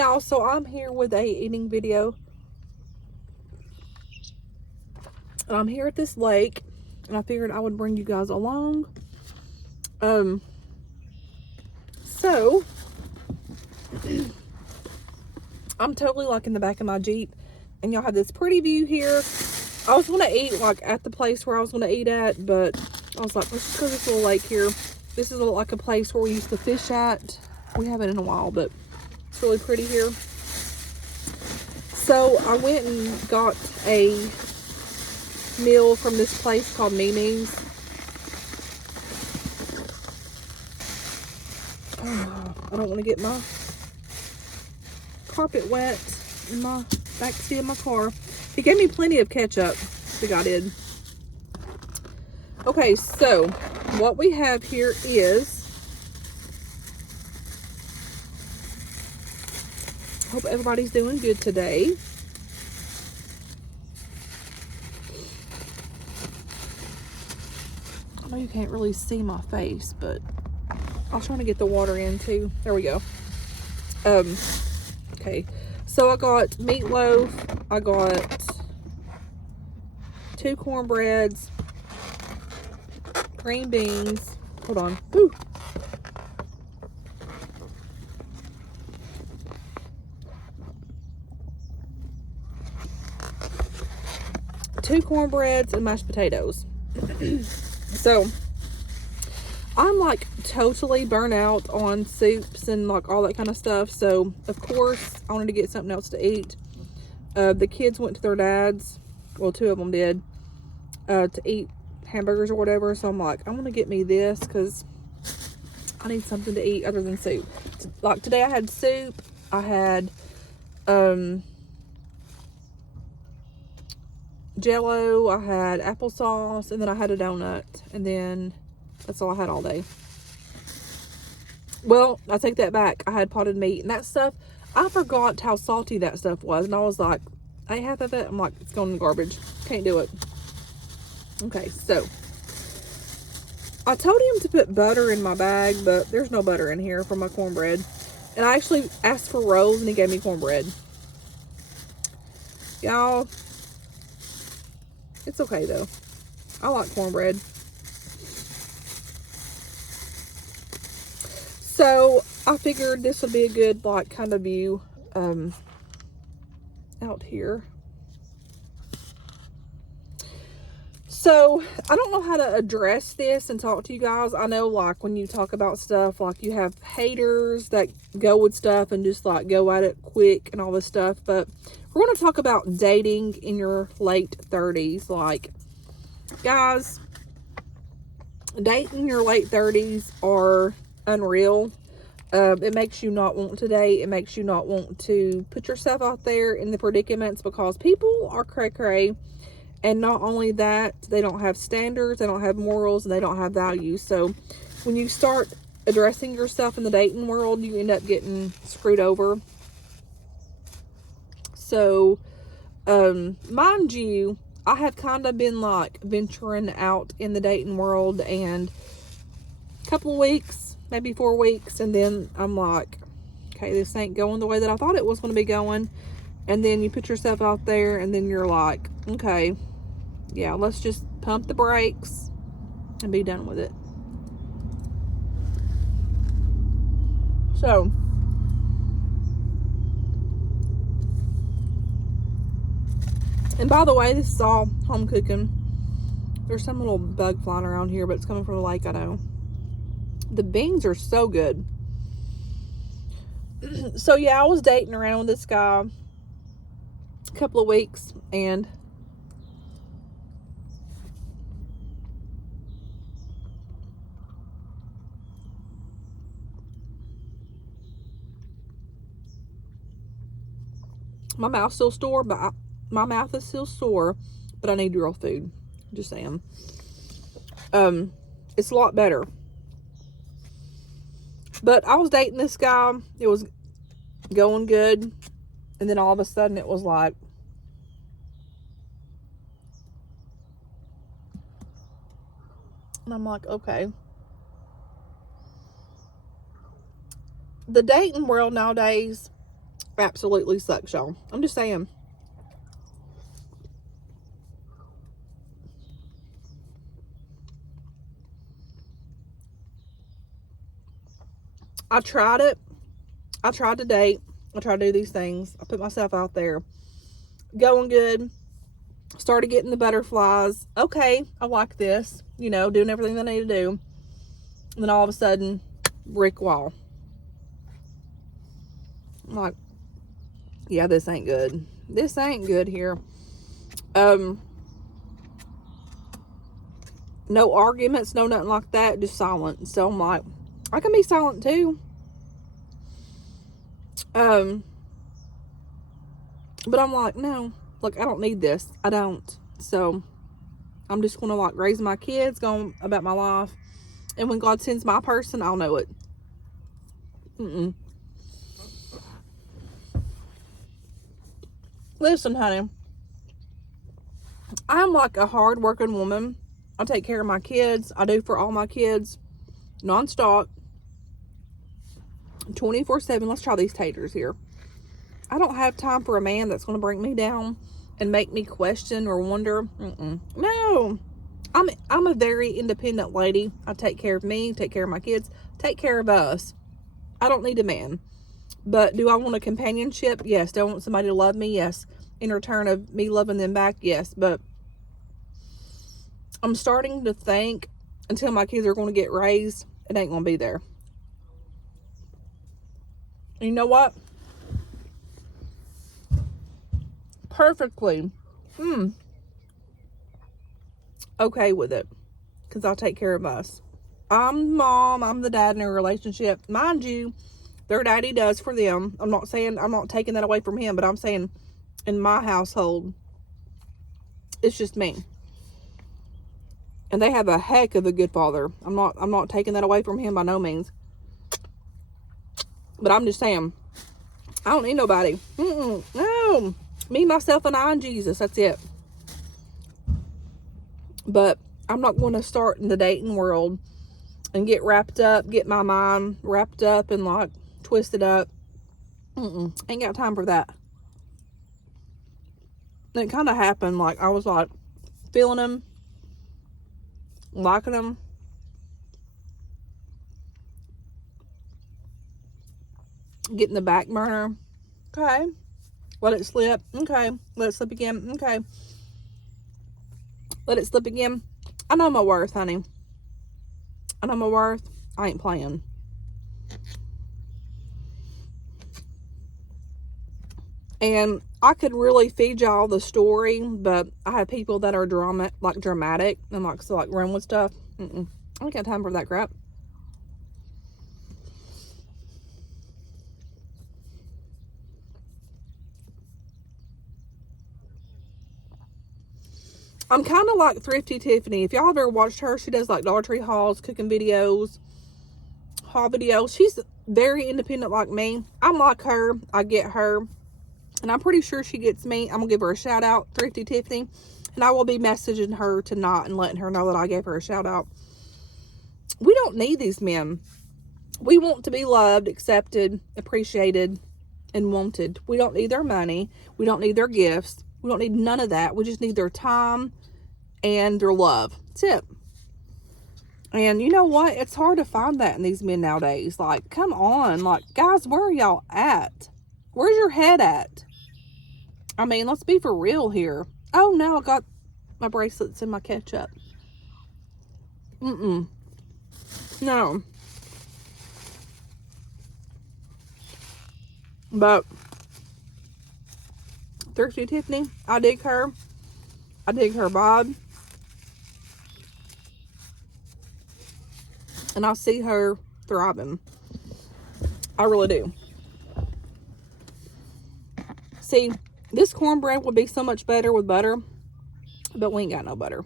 y'all, so I'm here with a eating video. And I'm here at this lake, and I figured I would bring you guys along. So I'm totally like in the back of my Jeep, and y'all have this pretty view here. I was gonna eat like at the place where I was gonna eat at, but I was like, let's just go to this little lake here. This is like a place where we used to fish at. We haven't in a while, but it's really pretty here. So I went and got a meal from this place called Mimi's. I don't want to get my carpet wet in my backseat of my car. He gave me plenty of ketchup. The guy did. Okay, so what we have here is, hope everybody's doing good today. I know you can't really see my face, but I was trying to get the water in too. There we go. Okay, so I got meatloaf. I got 2 cornbreads, green beans. Hold on. Ooh. Two cornbreads and mashed potatoes. So I'm like totally burnt out on soups and like all that kind of stuff. So of course I wanted to get something else to eat. The kids went to their dad's, well, 2 of them did, to eat hamburgers or whatever. So I'm like, I'm gonna get me this because I need something to eat other than soup. Like today I had soup, I had Jello, I had applesauce, and then I had a donut, and then that's all I had all day. Well, I take that back. I had potted meat and that stuff. I forgot how salty that stuff was, and I was like, I ate half of it. I'm like, it's going in the garbage. Can't do it. Okay, so I told him to put butter in my bag, but there's no butter in here for my cornbread. And I actually asked for rolls, and he gave me cornbread. Y'all, it's okay though. I like cornbread. So I figured this would be a good like kind of view out here. So I don't know how to address this and talk to you guys. I know like when you talk about stuff, like you have haters that go with stuff and just like go at it quick and all this stuff. But we're going to talk about dating in your late 30s. Like, guys, dating in your late 30s are unreal. It makes you not want to date. It makes you not want to put yourself out there in the predicaments because people are cray-cray. And not only that, they don't have standards, they don't have morals, and they don't have values. So when you start addressing yourself in the dating world, you end up getting screwed over. So, mind you, I have kind of been like venturing out in the dating world, and a couple of weeks, maybe 4 weeks, and then I'm like, okay, this ain't going the way that I thought it was going to be going. And then you put yourself out there, and then you're like, okay, yeah, let's just pump the brakes and be done with it. So, and by the way, this is all home cooking. There's some little bug flying around here, but it's coming from the lake, I know. The beans are so good. So, yeah, I was dating around with this guy a couple of weeks, and my mouth's still sore, but my mouth is still sore, but I need real food. Just saying. It's a lot better. But I was dating this guy. It was going good. And then all of a sudden it was like, and I'm like, okay. The dating world nowadays, absolutely sucks, y'all. I'm just saying. I tried it. I tried to date. I tried to do these things. I put myself out there. Going good. Started getting the butterflies. Okay, I like this. You know, doing everything I need to do. And then all of a sudden, brick wall. I'm like, yeah, this ain't good. This ain't good here. No arguments, no nothing like that, just silent. So I'm like, I can be silent too. But I'm like, no, look, I don't need this. I don't. So I'm just gonna like raise my kids, go about my life, and when God sends my person, I'll know it. Listen, honey, I'm like a hard-working woman. I take care of my kids. I do for all my kids, non-stop, 24/7. Let's try these taters here. I don't have time for a man that's going to bring me down and make me question or wonder. No, I'm a very independent lady. I take care of me, take care of my kids, take care of us. I don't need a man. But do I want a companionship? Yes. Do I want somebody to love me? Yes. In return of me loving them back? Yes. But I'm starting to think until my kids are going to get raised, it ain't going to be there. You know what? Perfectly. Okay with it. Because I'll take care of us. I'm mom. I'm the dad in a relationship. Mind you, their daddy does for them. I'm not taking that away from him, but I'm saying in my household, it's just me. And they have a heck of a good father. I'm not taking that away from him by no means. But I'm just saying, I don't need nobody. No. Me, myself, and I, and Jesus. That's it. But I'm not going to start in the dating world and get my mind wrapped up and like twisted up. Ain't got time for that. And it kind of happened. Like, I was like feeling him, liking him. Getting the back burner. Okay. Let it slip. Okay. Let it slip again. Okay. Let it slip again. I know my worth, honey. I know my worth. I ain't playing. And I could really feed y'all the story, but I have people that are dramatic and like so like run with stuff. I ain't got time for that crap. I'm kind of like Thrifty Tiffany. If y'all have ever watched her, she does like Dollar Tree hauls, cooking videos, haul videos. She's very independent like me. I'm like her. I get her. And I'm pretty sure she gets me. I'm going to give her a shout out, Thrifty Tiffany. And I will be messaging her tonight and letting her know that I gave her a shout out. We don't need these men. We want to be loved, accepted, appreciated, and wanted. We don't need their money. We don't need their gifts. We don't need none of that. We just need their time and their love. That's it. And you know what? It's hard to find that in these men nowadays. Like, come on. Like, guys, where are y'all at? Where's your head at? I mean, let's be for real here. Oh, no, I got my bracelets and my ketchup. No. But Thrifty Tiffany, I dig her. I dig her vibe. And I see her thriving. I really do. See, this cornbread would be so much better with butter, but we ain't got no butter.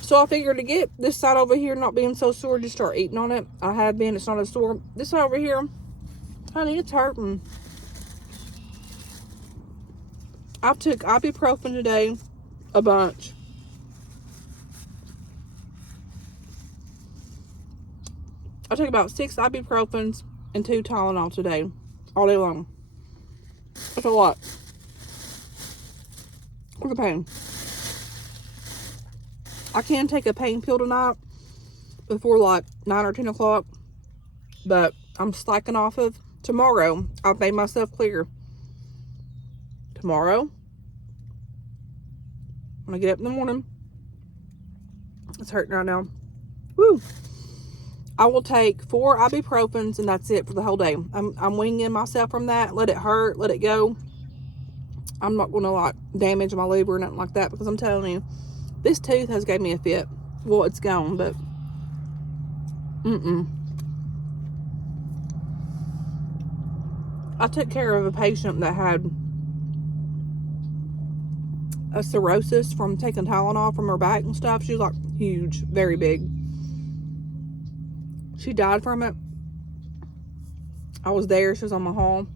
So I figured to get this side over here not being so sore, just start eating on it. I have been. It's not as sore. This side over here, honey, it's hurting. I took ibuprofen today, a bunch. I take about 6 ibuprofens and 2 Tylenol today, all day long. That's a lot for the pain. I can take a pain pill tonight before like 9 or 10 o'clock, but I'm slacking off of tomorrow. I've made myself clear. Tomorrow, when I get up in the morning, it's hurting right now. Woo! I will take 4 ibuprofens and that's it for the whole day. I'm winging myself from that. Let it hurt, let it go. I'm not going to like damage my liver or nothing like that, because I'm telling you, this tooth has gave me a fit. Well, it's gone, but I took care of a patient that had a cirrhosis from taking Tylenol from her back and stuff. She was like huge, very big. She died from it. I was there. She was on my hall,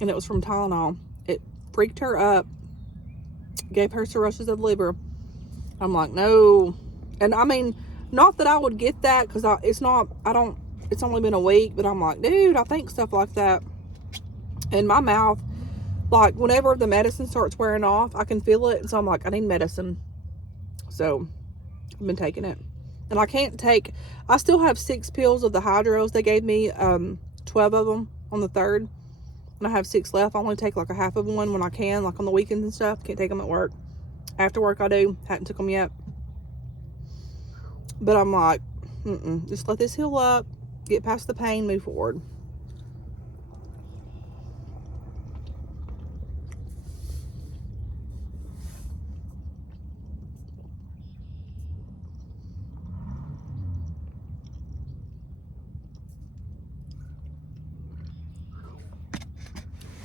and it was from Tylenol. It freaked her up, gave her cirrhosis of the liver. I'm like, no. And I mean, not that I would get that, because it's only been a week, but I'm like, dude, I think stuff like that. And my mouth, like, whenever the medicine starts wearing off, I can feel it. And so I'm like, I need medicine. So I've been taking it. And I still have 6 pills of the Hydros. They gave me 12 of them on the 3rd. And I have 6 left. I only take like a half of one when I can, like on the weekends and stuff. Can't take them at work. After work I do. Hadn't took them yet. But I'm like, just let this heal up. Get past the pain. Move forward.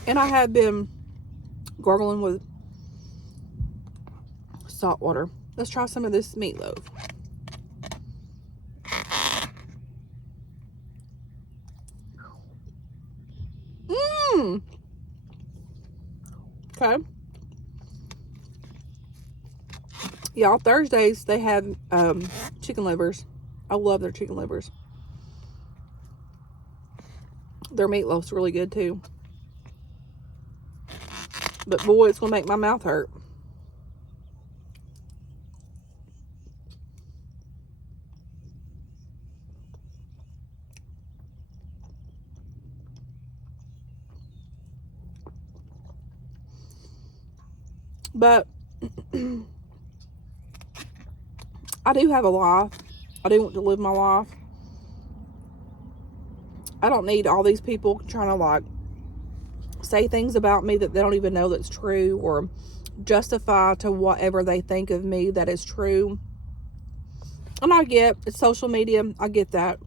And I have been gargling with salt water. Let's try some of this meatloaf. Okay. Y'all, Thursdays they have chicken livers. I love their chicken livers. Their meatloaf's really good too. But boy, it's gonna make my mouth hurt. But I do have a life. I do want to live my life. I don't need all these people trying to like say things about me that they don't even know that's true, or justify to whatever they think of me that is true. And I get it's social media. I get that.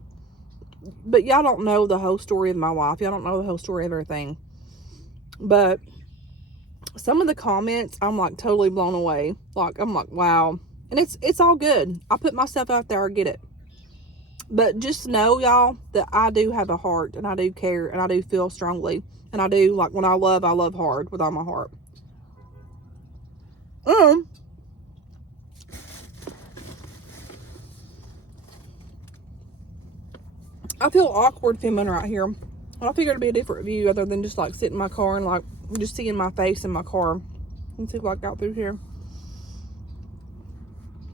But y'all don't know the whole story of my life. Y'all don't know the whole story of everything. But some of the comments, I'm like totally blown away. Like, I'm like, wow. And it's all good. I put myself out there, I get it. But just know, y'all, that I do have a heart, and I do care, and I do feel strongly. And I do, like, when I love hard with all my heart. I feel awkward filming right here. And I figured it'd be a different view other than just, like, sitting in my car and, like, just seeing my face in my car. Let's see if I got through here.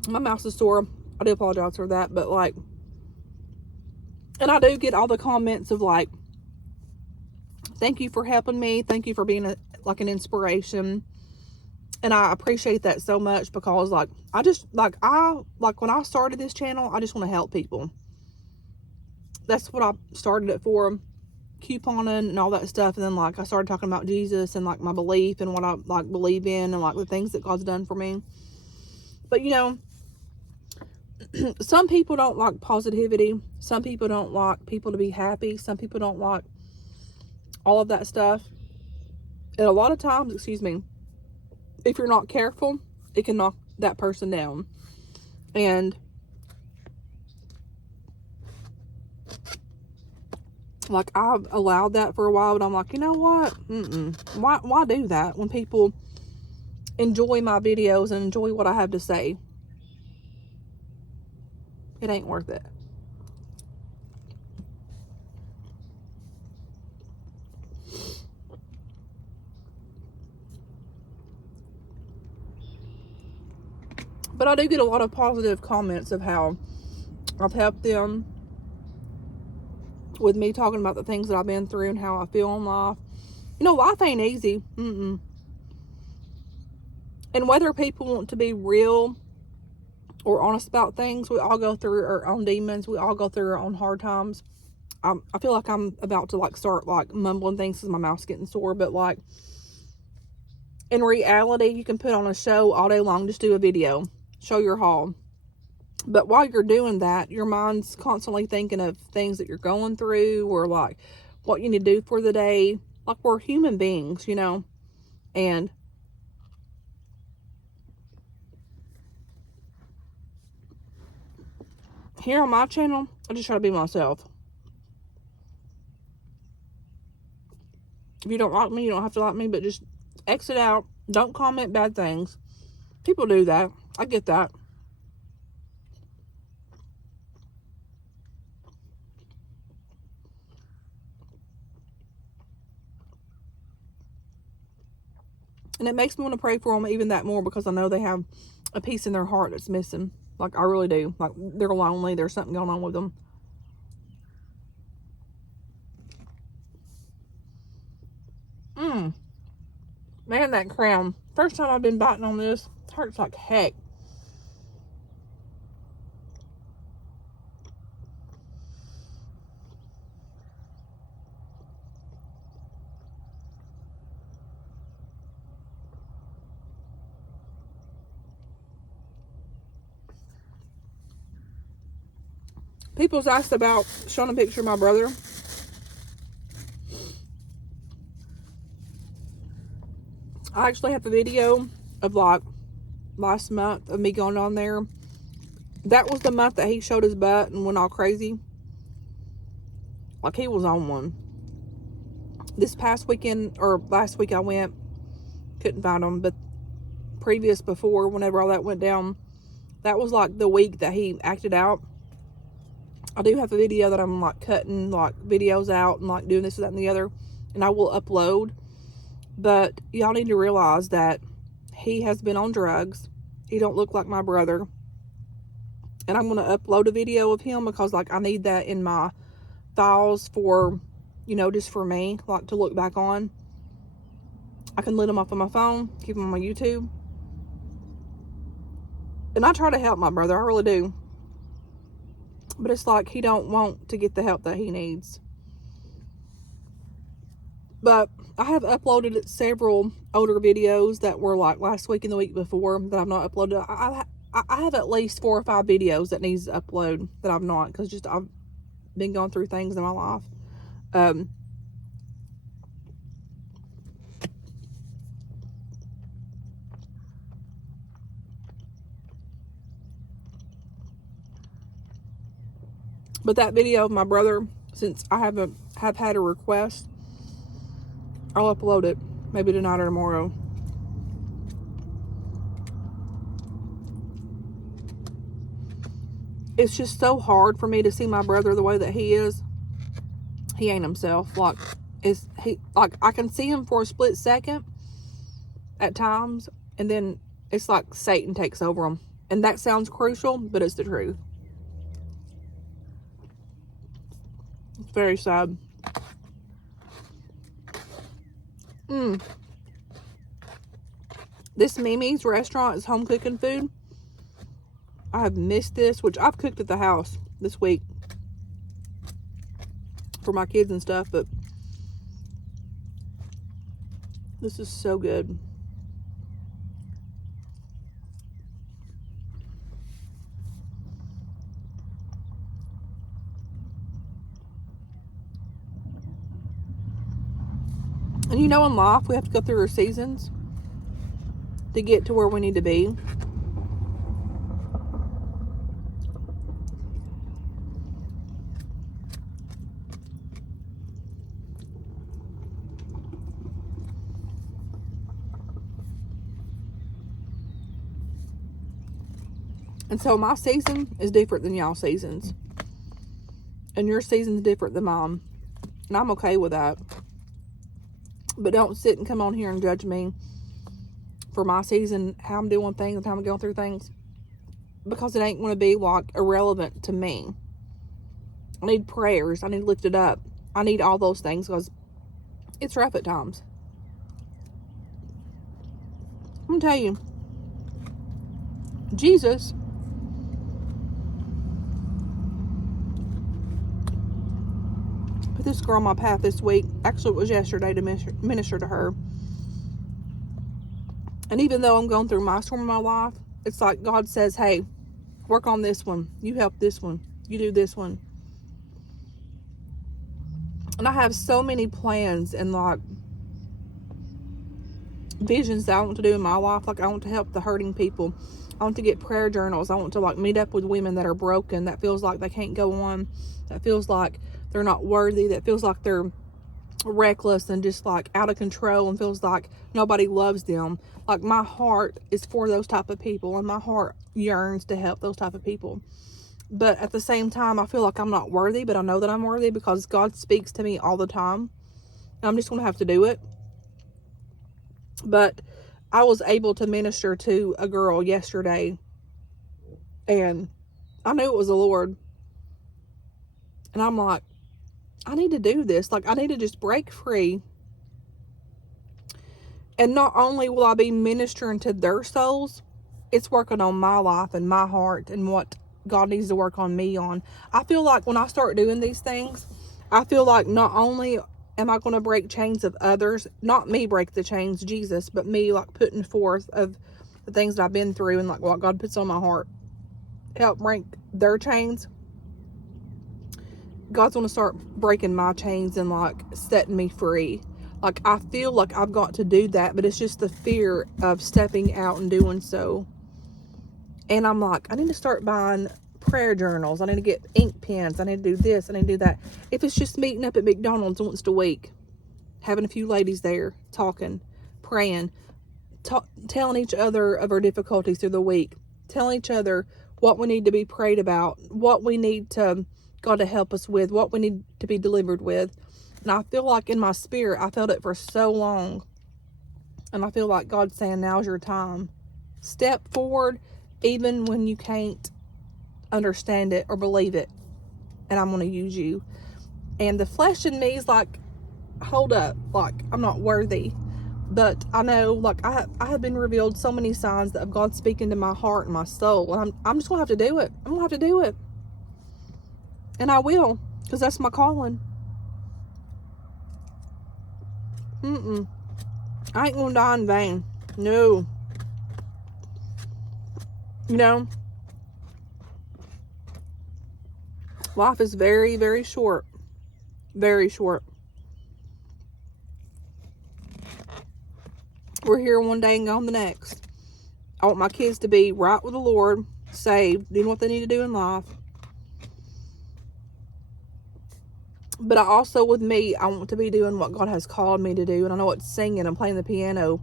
My mouth is sore. I do apologize for that, but, like, and I do get all the comments of, like, thank you for helping me. Thank you for being, an inspiration. And I appreciate that so much, because, like, when I started this channel, I just want to help people. That's what I started it for, couponing and all that stuff. And then, like, I started talking about Jesus and, like, my belief and what I, like, believe in and, like, the things that God's done for me. But, you know, some people don't like positivity. Some people don't like people to be happy. Some people don't like all of that stuff. And a lot of times, if you're not careful, it can knock that person down. And like, I've allowed that for a while, but I'm like, you know what? Why do that when people enjoy my videos and enjoy what I have to say? It ain't worth it. But I do get a lot of positive comments of how I've helped them with me talking about the things that I've been through and how I feel in life. You know, life ain't easy. And whether people want to be real or honest about things, we all go through our own demons. We all go through our own hard times. I feel like I'm about to like start like mumbling things because my mouth's getting sore. But like in reality, you can put on a show all day long. Just do a video, show your haul. But while you're doing that, your mind's constantly thinking of things that you're going through or like what you need to do for the day. Like, we're human beings, you know. And here on my channel, I just try to be myself. If you don't like me, you don't have to like me, but just exit out. Don't comment bad things. People do that. I get that. And it makes me want to pray for them even that more because I know they have a piece in their heart that's missing. Like, I really do. Like, they're lonely. There's something going on with them. Man, that crown. First time I've been biting on this. Hurts like heck. People's asked about showing a picture of my brother. I actually have a video of like last month of me going on there. That was the month that he showed his butt and went all crazy. Like, he was on one. This past weekend, or last week I went, couldn't find him, but previous before, whenever all that went down, that was like the week that he acted out. I do have a video that I'm like cutting like videos out and like doing this, that, and the other, and I will upload. But y'all need to realize that he has been on drugs. He don't look like my brother. And I'm going to upload a video of him because like I need that in my files for, you know, just for me, like to look back on. I can let him off on my phone, keep him on my YouTube. And I try to help my brother, I really do. But it's like he don't want to get the help that he needs. But I have uploaded several older videos that were like last week and the week before that I've not uploaded. I have at least 4 or 5 videos that needs to upload that I've not, because just I've been going through things in my life. But that video of my brother, since I have had a request, I'll upload it maybe tonight or tomorrow. It's just so hard for me to see my brother the way that he is. He ain't himself. Like, I can see him for a split second at times, and then it's like Satan takes over him. And that sounds crucial, but it's the truth. It's very sad. This Mimi's restaurant is home cooking food. I have missed this, which I've cooked at the house this week for my kids and stuff, but this is so good. And you know, in life, we have to go through our seasons to get to where we need to be. And so my season is different than y'all's seasons. And your season's different than mine. And I'm okay with that. But don't sit and come on here and judge me for my season, how I'm doing things and how I'm going through things. because it ain't going to be like irrelevant to me. I need prayers. I need lifted up. I need all those things because it's rough at times. I'm going to tell you, Jesus put this girl on my path this week. Actually, it was yesterday to minister to her. And even though I'm going through my storm in my life, it's like God says, hey, work on this one. You help this one. You do this one. And I have so many plans and like visions that I want to do in my life. Like I want to help the hurting people. I want to get prayer journals. I want to like meet up with women that are broken, that feels like they can't go on, that feels like they're not worthy, that feels like they're reckless and just like out of control and feels like nobody loves them. Like my heart is for those type of people, and my heart yearns to help those type of people. But at the same time, I feel like I'm not worthy, but I know that I'm worthy because God speaks to me all the time. And I'm just going to have to do it. But I was able to minister to a girl yesterday, and I knew it was the Lord. And I'm like, I need to do this. Like, I need to just break free. And not only will I be ministering to their souls, it's working on my life and my heart and what God needs to work on me on. I feel like when I start doing these things, I feel like not only am I going to break chains of others, not me break the chains, Jesus, but me like putting forth of the things that I've been through and like what God puts on my heart, help break their chains. God's going to start breaking my chains and like setting me free. Like I feel like I've got to do that, but it's just the fear of stepping out and doing so. And I'm like, I need to start buying prayer journals. I need to get ink pens. I need to do this. I need to do that. If it's just meeting up at McDonald's once a week, having a few ladies there, talking, praying, telling each other of our difficulties through the week, telling each other what we need to be prayed about, what we need to God to help us with, what we need to be delivered with. And I feel like in my spirit, I felt it for so long. And I feel like God's saying, now's your time. Step forward, even when you can't understand it or believe it. And I'm going to use you. And the flesh in me is like, hold up, like, I'm not worthy. But I know, like, I have been revealed so many signs of God speaking to my heart and my soul. And I'm just going to have to do it. I'm going to have to do it. And I will, because that's my calling. I ain't going to die in vain. No. You know, life is very, very short. Very short. We're here one day and gone the next. I want my kids to be right with the Lord, saved, doing what they need to do in life. But I also, with me, I want to be doing what God has called me to do. And I know it's singing and playing the piano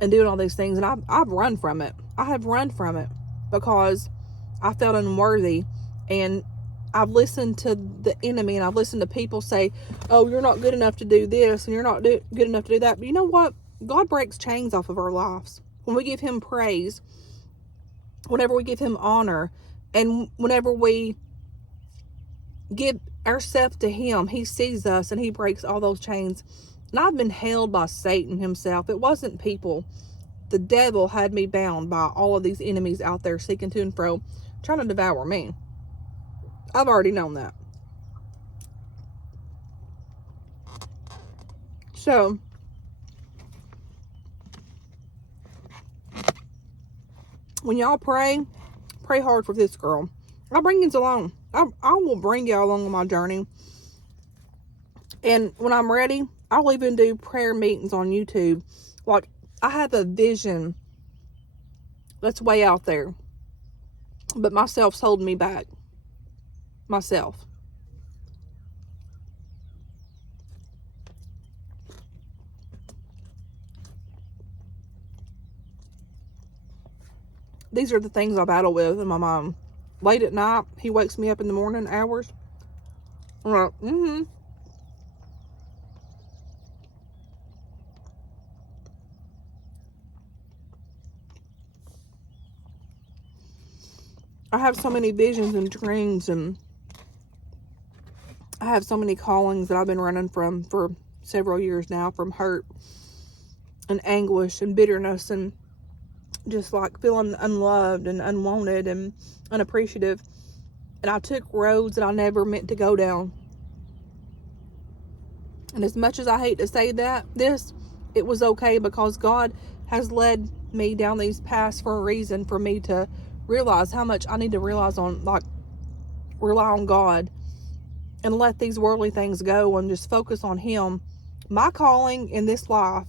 and doing all these things. And I've run from it. I have run from it because I felt unworthy. And I've listened to the enemy, and I've listened to people say, oh, you're not good enough to do this, and you're not good enough to do that. But you know what? God breaks chains off of our lives. When we give him praise, whenever we give him honor, and whenever we give ourselves to him, he sees us and he breaks all those chains. And I've been held by Satan himself. It wasn't people. The devil had me bound by all of these enemies out there seeking to and fro, trying to devour me. I've already known that. So, when y'all pray hard for this girl. I'll bring you along. I will bring y'all along on my journey. And when I'm ready, I'll even do prayer meetings on YouTube. Like, I have a vision that's way out there. But myself's holding me back. Myself. These are the things I battle with in my mind. Late at night, he wakes me up in the morning hours. I'm like, I have so many visions and dreams, and I have so many callings that I've been running from for several years now, from hurt and anguish and bitterness and just like feeling unloved and unwanted and unappreciative. And I took roads that I never meant to go down. And as much as I hate to say this, it was okay, because God has led me down these paths for a reason, for me to realize how much I need to rely on God and let these worldly things go and just focus on Him. My calling in this life,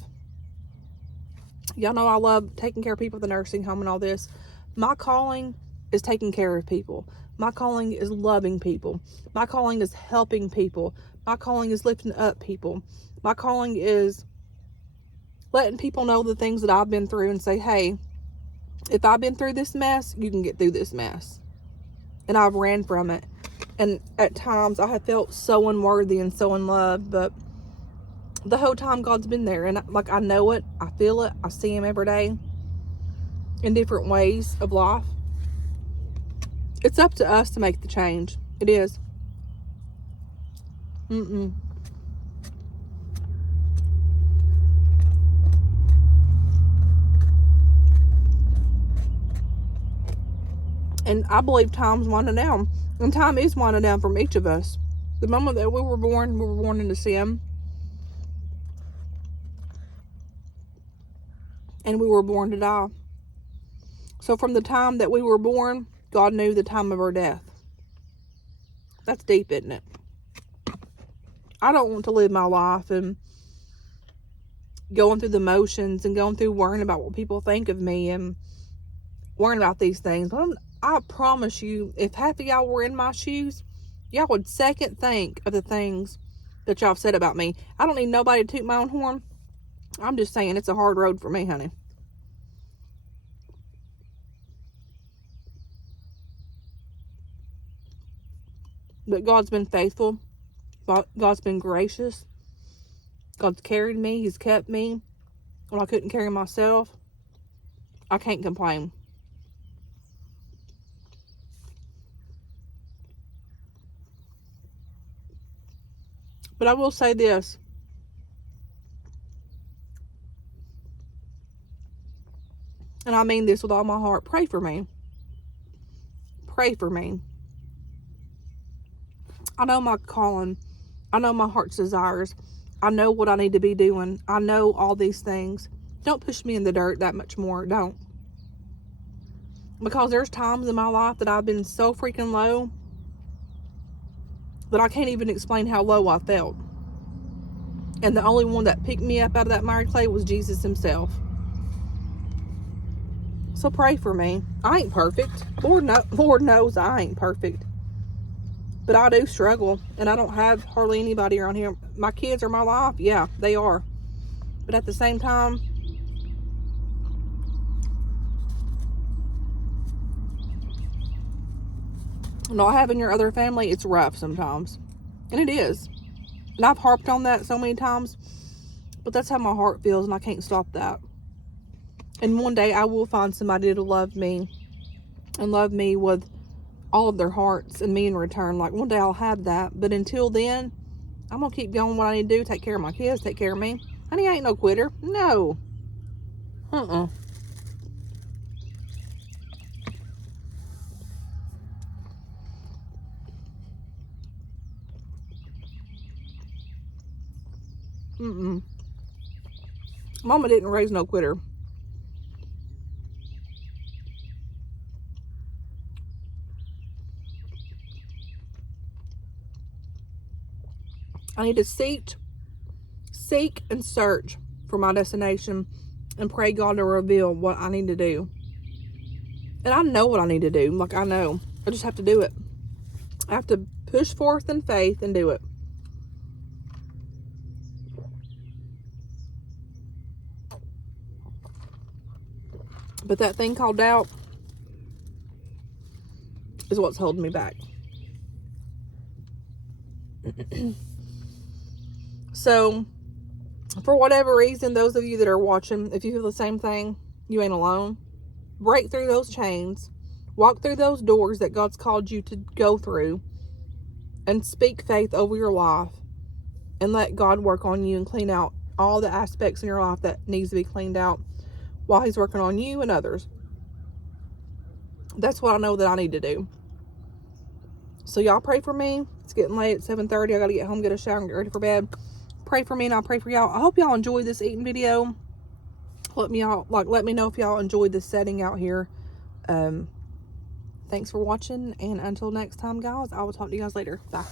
y'all know I love taking care of people at the nursing home and all this. My calling is taking care of people. My calling is loving people. My calling is helping people. My calling is lifting up people. My calling is letting people know the things that I've been through and say, hey, if I've been through this mess, you can get through this mess. And I've ran from it. And at times I have felt so unworthy and so unloved, but the whole time God's been there. And I know it, I feel it, I see Him every day in different ways of life. It's up to us to make the change. It is. And I believe time's winding down. And time is winding down from each of us. The moment that we were born into sin. And we were born to die. So from the time that we were born, God knew the time of our death. That's deep, isn't it? I don't want to live my life and going through the motions and going through worrying about what people think of me and worrying about these things. But I promise you, if half of y'all were in my shoes, y'all would second think of the things that y'all have said about me. I don't need nobody to toot my own horn. I'm just saying it's a hard road for me, honey. But God's been faithful. God's been gracious. God's carried me. He's kept me when I couldn't carry myself. I can't complain. But I will say this. And I mean this with all my heart. Pray for me. Pray for me. I know my calling. I know my heart's desires. I know what I need to be doing. I know all these things. Don't push me in the dirt that much more. Don't. Because there's times in my life that I've been so freaking low that I can't even explain how low I felt. And the only one that picked me up out of that miry clay was Jesus Himself. So pray for me. I ain't perfect. Lord knows I ain't perfect. But I do struggle, and I don't have hardly anybody around here. My kids are my life. Yeah, they are. But at the same time, not having your other family, it's rough sometimes. And it is. And I've harped on that so many times. But that's how my heart feels, and I can't stop that. And one day I will find somebody to love me. And love me with all of their hearts, and me in return. Like, one day I'll have that. But until then, I'm going to keep going what I need to do. Take care of my kids. Take care of me. Honey, I ain't no quitter. No. Mama didn't raise no quitter. I need to seek and search for my destination and pray God to reveal what I need to do. And I know what I need to do. Like, I know. I just have to do it. I have to push forth in faith and do it. But that thing called doubt is what's holding me back. So, for whatever reason, those of you that are watching, if you feel the same thing, you ain't alone. Break through those chains. Walk through those doors that God's called you to go through and speak faith over your life and let God work on you and clean out all the aspects in your life that needs to be cleaned out while he's working on you and others. That's what I know that I need to do. So y'all pray for me. It's getting late at 7:30. I got to get home, get a shower, and get ready for bed. Pray for me, and I'll pray for y'all. I hope y'all enjoyed this eating video. Let me know if y'all enjoyed this setting out here. Thanks for watching, and until next time, guys, I will talk to you guys later. Bye.